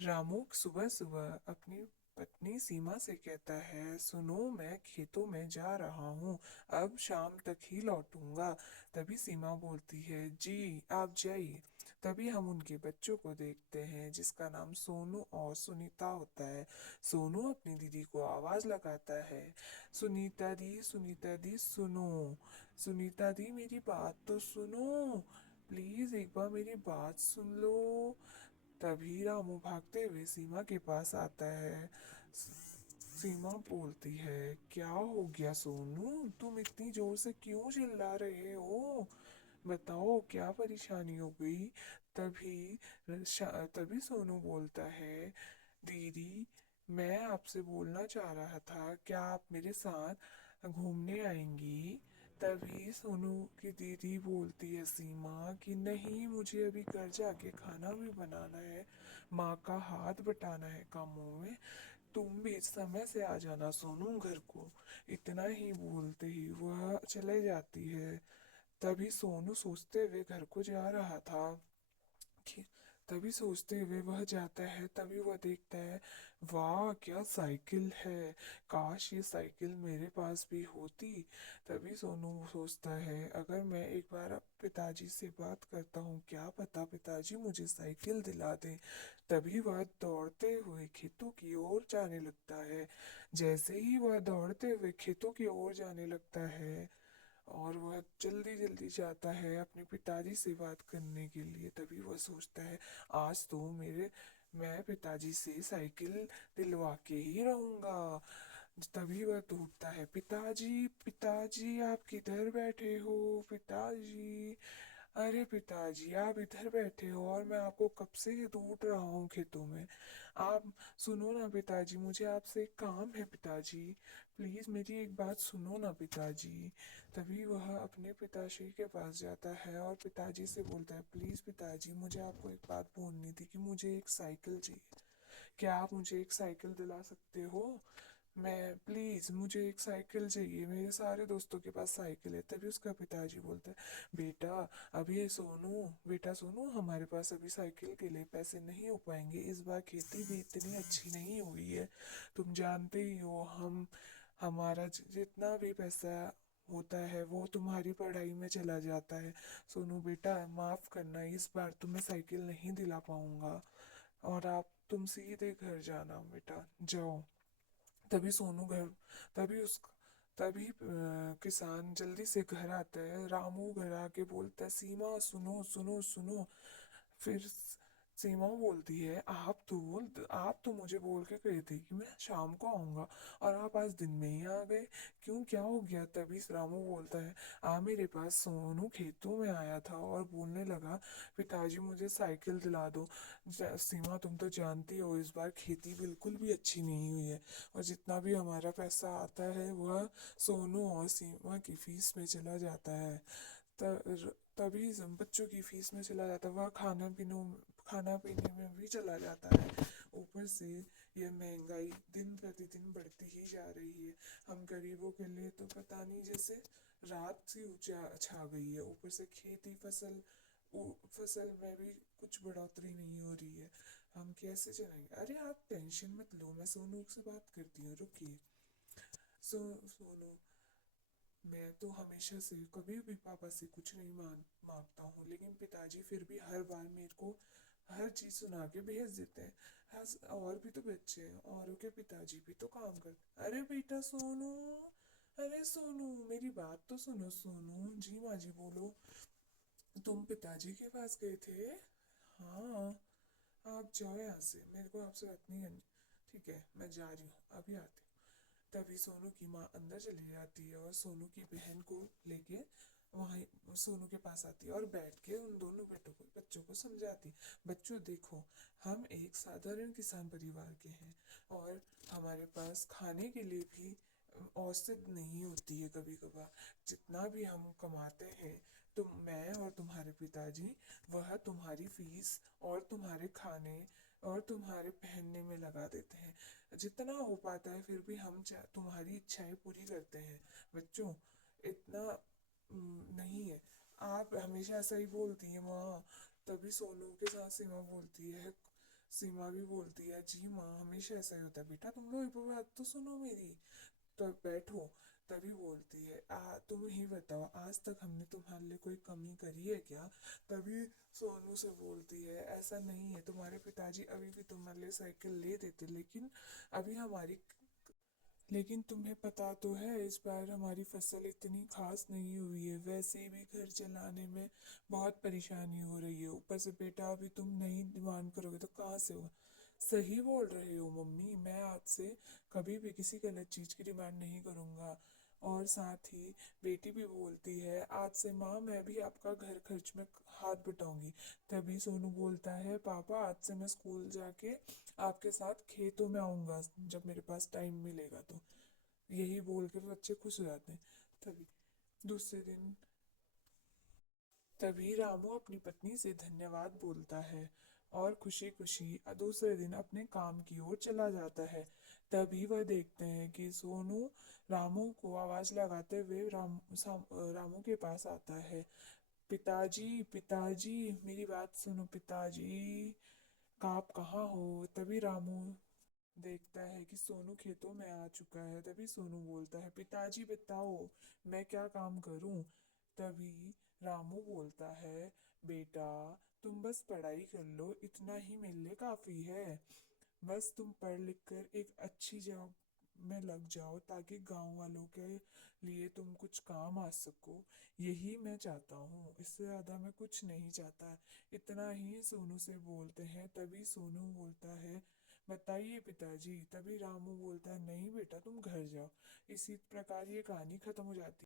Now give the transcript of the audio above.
रामू सुबह सुबह अपनी पत्नी सीमा से कहता है, सुनो मैं खेतों में जा रहा हूँ, अब शाम तक ही लौटूंगा। तभी सीमा बोलती है, जी आप जाइए। तभी हम उनके बच्चों को देखते हैं जिसका नाम सोनू और सुनीता होता है। सोनू अपनी दीदी को आवाज लगाता है, सुनीता दी सुनो, सुनीता दी मेरी बात तो सुनो, प्लीज एक बार मेरी बात सुन लो। तभी रामू भागते हुए सीमा के पास आता है। सीमा बोलती है, क्या हो गया सोनू, तुम इतनी जोर से क्यों चिल्ला रहे हो, बताओ क्या परेशानी हो गई। तभी तभी सोनू बोलता है, दीदी मैं आपसे बोलना चाह रहा था, क्या आप मेरे साथ घूमने आएंगी। तभी सोनू की दीदी बोलती है सीमा कि नहीं, मुझे अभी घर जाके खाना भी बनाना है, माँ का हाथ बटाना है कामों में, तुम भी समय से आ जाना सोनू घर को। इतना ही बोलते ही वह चले जाती है। तभी सोनू सोचते हुए घर को जा रहा था कि तभी सोचते हुए वह जाता है, तभी वह देखता है, वाह क्या साइकिल है, काश ये साइकिल मेरे पास भी होती। तभी सोनू सोचता है, अगर मैं एक बार अब पिताजी से बात करता हूँ, क्या पता पिताजी मुझे साइकिल दिला दें। तभी वह दौड़ते हुए खेतों की ओर जाने लगता है। जैसे ही वह दौड़ते हुए खेतों की ओर जाने लगता है और वह जल्दी जल्दी जाता है अपने पिताजी से बात करने के लिए, तभी वह सोचता है, आज तो मेरे मैं पिताजी से साइकिल दिलवा के ही रहूंगा। तभी वह टूटता है, पिताजी पिताजी आप किधर बैठे हो, पिताजी, अरे पिताजी आप इधर बैठे हो और मैं आपको कब से ढूंढ रहा हूँ खेतों में। आप सुनो ना पिताजी, मुझे आपसे एक काम है पिताजी, प्लीज मेरी एक बात सुनो ना पिताजी। तभी वह अपने पिताश्री के पास जाता है और पिताजी से बोलता है, प्लीज पिताजी मुझे आपको एक बात बोलनी थी कि मुझे एक साइकिल चाहिए, क्या आप मुझे एक साइकिल दिला सकते हो। मैं प्लीज मुझे एक साइकिल चाहिए, मेरे सारे दोस्तों के पास साइकिल है। तभी उसका पिताजी बोलता है, बेटा अभी सोनू, बेटा सोनू, हमारे पास अभी साइकिल के लिए पैसे नहीं हो पाएंगे, इस बार खेती भी इतनी अच्छी नहीं हुई है, तुम जानते ही हो, हम हमारा जितना भी पैसा होता है वो तुम्हारी पढ़ाई में चला जाता है। सोनू बेटा माफ करना, इस बार तुम्हें साइकिल नहीं दिला पाऊंगा और आप तुम सीधे घर जाना बेटा, जाओ। तभी सोनू घर तभी उस तभी किसान जल्दी से घर आता है। रामू घर आके बोलता है, सीमा सुनो सुनो सुनो। फिर सीमा बोलती है, आप तो मुझे बोल के गए थे कि मैं शाम को आऊंगा और आप आज दिन में ही आ गए, क्यों क्या हो गया। तभी रामू बोलता है, मेरे पास सोनू खेतों में आया था और बोलने लगा, पिताजी मुझे साइकिल दिला दो। सीमा तुम तो जानती हो इस बार खेती बिल्कुल भी अच्छी नहीं हुई है और जितना भी हमारा पैसा आता है वह सोनू और सीमा की फीस में चला जाता है। तभी बच्चों की फीस में चला जाता है, वह खाना पीने में भी चला जाता है। ऊपर से यह महंगाई दिन प्रतिदिन बढ़ती ही जा रही है। हम गरीबों के लिए तो पता नहीं, जैसे रात सी ऊंचा छा गई है। ऊपर से खेती फसल में भी कुछ बढ़ोतरी नहीं हो रही है, हम कैसे चलेंगे। अरे आप टेंशन मत लो, मैं सोनू से बात करती हूँ, रुकिए। सोनू, मैं तो हमेशा से कभी भी पापा से कुछ नहीं मांगता हूँ, लेकिन पिताजी फिर भी हर बार मेरे को हर चीज सुना के भेज देते हैं। और भी तो बच्चे हैं, औरों के पिताजी भी तो काम करते। अरे बेटा सोनू, अरे सोनू मेरी बात तो सुनो। सोनू जी, माँ जी बोलो, तुम पिताजी के पास गए थे। हाँ, आप जाओ यहाँ से, मेरे को आपसे बात नहीं करनी। ठीक है मैं जा रही हूँ, अभी आती हूँ। तभी सोनू की माँ अंदर चली जाती है और सोनू की बहन को लेके वहाँ सोनू के पास आती है और बैठ के उन दोनों बच्चों को समझाती, बच्चों देखो, हम एक साधारण किसान परिवार के हैं और हमारे पास खाने के लिए भी औसत नहीं होती है कभी कभार। जितना भी हम कमाते हैं, मैं और तुम्हारे पिताजी, वह तुम्हारी फीस और तुम्हारे खाने और तुम्हारे पहनने में लगा देते हैं। जितना हो पाता है फिर भी हम तुम्हारी इच्छाएं पूरी करते हैं। बच्चों इतना नहीं है, आप हमेशा ऐसा ही बोलती है माँ। तभी सोनू के साथ सीमा बोलती है, सीमा भी बोलती है, जी माँ हमेशा ऐसा ही होता है बेटा, तुम लोग एक बात तो सुनो मेरी। तो बैठो। तभी बोलती है, तुम ही बताओ आज तक हमने तुम्हारे लिए कोई कमी करी है क्या? तभी सोनू से बोलती है, ऐसा नहीं है, तुम्हारे पिताजी अभी भी तुम्हारे लिए साइकिल ले देते, लेकिन तुम्हें पता तो है इस बार हमारी फसल इतनी खास नहीं हुई है, वैसे भी घर चलाने में बहुत परेशानी हो रही है, ऊपर से बेटा अभी तुम नहीं डिमांड करोगे तो कहाँ से होगा? सही बोल रहे हो मम्मी, मैं आज से कभी भी किसी गलत चीज़ की डिमांड नहीं करूँगा। और साथ ही बेटी भी बोलती है, आज से माँ मैं भी आपका घर खर्च में हाथ बटाऊंगी। तभी सोनू बोलता है, पापा आज से मैं स्कूल जाके आपके साथ खेतों में आऊंगा जब मेरे पास टाइम मिलेगा तो। यही बोल के बच्चे खुश हो जाते हैं। तभी दूसरे दिन तभी रामू अपनी पत्नी से धन्यवाद बोलता है और खुशी खुशी दूसरे दिन अपने काम की ओर चला जाता है। तभी वह देखते हैं कि सोनू रामू को आवाज लगाते हुए रामू के पास आता है। पिताजी, पिताजी, मेरी बात सुनो पिताजी, का आप कहाँ हो? तभी रामू देखता है कि सोनू खेतों में आ चुका है। तभी सोनू बोलता है, पिताजी बताओ मैं क्या काम करूं? तभी रामू बोलता है, बेटा तुम बस पढ़ाई कर लो, इतना ही मेरे लिए काफी है। बस तुम पढ़ लिख कर एक अच्छी जॉब में लग जाओ ताकि गांव वालों के लिए तुम कुछ काम आ सको। यही मैं चाहता हूँ, इससे ज़्यादा मैं कुछ नहीं चाहता। इतना ही सोनू से बोलते हैं। तभी सोनू बोलता है, बताइए पिताजी। तभी रामू बोलता है, नहीं बेटा तुम घर जाओ। इसी प्रकार ये कहानी खत्म हो जाती है।